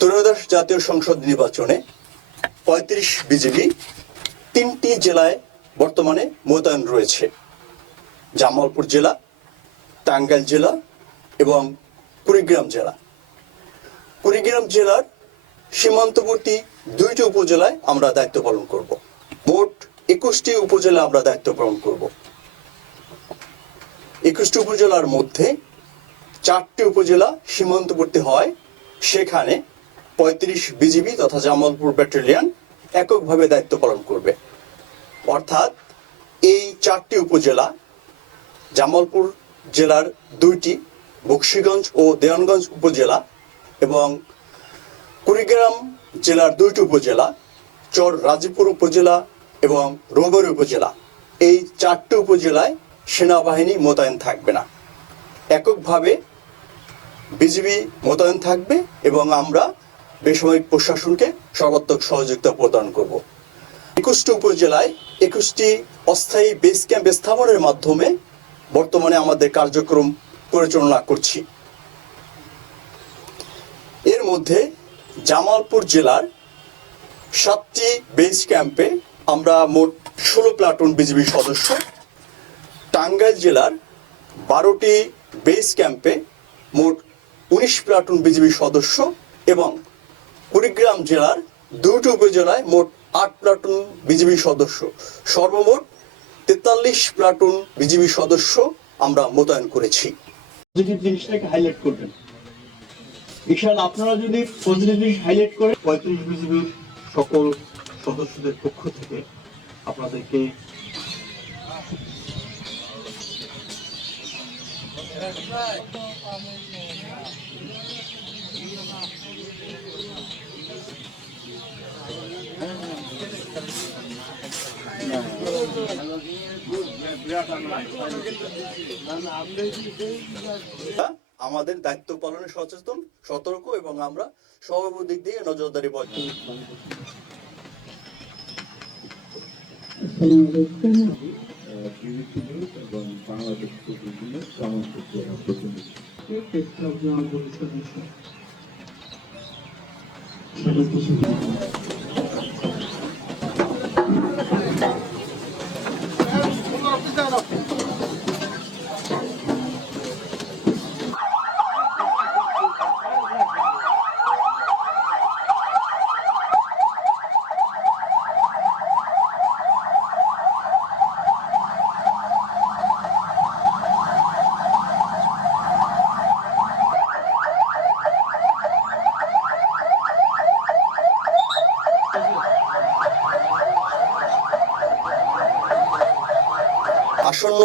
ত্রয়োদশ জাতীয় সংসদ নির্বাচনে ৩৫ বিজিবি ৩টি জেলায় বর্তমানে মোতায়েন রয়েছে। জামালপুর জেলা, টাঙ্গাইল জেলা এবং কুড়িগ্রাম জেলা। কুড়িগ্রাম জেলার সীমান্তবর্তী 2টি উপজেলায় আমরা দায়িত্ব পালন করব। মোট 21টি উপজেলা আমরা দায়িত্ব পালন করব। 21টি উপজেলার মধ্যে 4টি উপজেলা সীমান্তবর্তী হয়, সেখানে ৩৫ বিজিবি তথা জামালপুর ব্যাটালিয়ন এককভাবে দায়িত্ব পালন করবে। অর্থাৎ এই 4টি উপজেলা, জামালপুর জেলার 2টি, বকশীগঞ্জ ও দেওয়ানগঞ্জ উপজেলা এবং কুড়িগ্রাম জেলার 2টি উপজেলা, চর রাজীপুর উপজেলা এবং রৌবাড়ী উপজেলা, এই 4টি উপজেলায় সেনাবাহিনী মোতায়েন থাকবে না। এককভাবে বিজিবি মোতায়েন থাকবে এবং আমরা বেসামরিক প্রশাসনকে সর্বাত্মক সহযোগিতা প্রদান করব। 21টি উপজেলায় 21টি অস্থায়ী বেস ক্যাম্প স্থাপনের মাধ্যমে বর্তমানে আমাদের কার্যক্রম পরিচালনা করছি। এর মধ্যে জামালপুর জেলার 7টি বেস ক্যাম্পে আমরা মোট 16 প্লাটুন বিজিবি সদস্য, টাঙ্গাইল জেলার 12টি বেস ক্যাম্পে মোট 19 প্লাটুন বিজিবি সদস্য এবং কুড়িগ্রাম জেলার 2টি উপজেলায় মোট 8 প্লাটুন বিজিবি সদস্য, সর্বমোট 43 প্লাটুন বিজিবি সদস্য আমরা মোতায়েন করেছি। পজিটিভ জিনিসটাকে হাইলাইট করবেন। ইনশাআল্লাহ আপনারা যদি পজিটিভ জিনিস হাইলাইট করেন, 35 বিজিবির সকল সদস্যদের পক্ষ থেকে আপনাদেরকে আমাদের দায়িত্ব পালনে সচেতন, সতর্ক এবং আমরা সর্ব দিক দিয়ে নজরদারি বজায় আসন্ন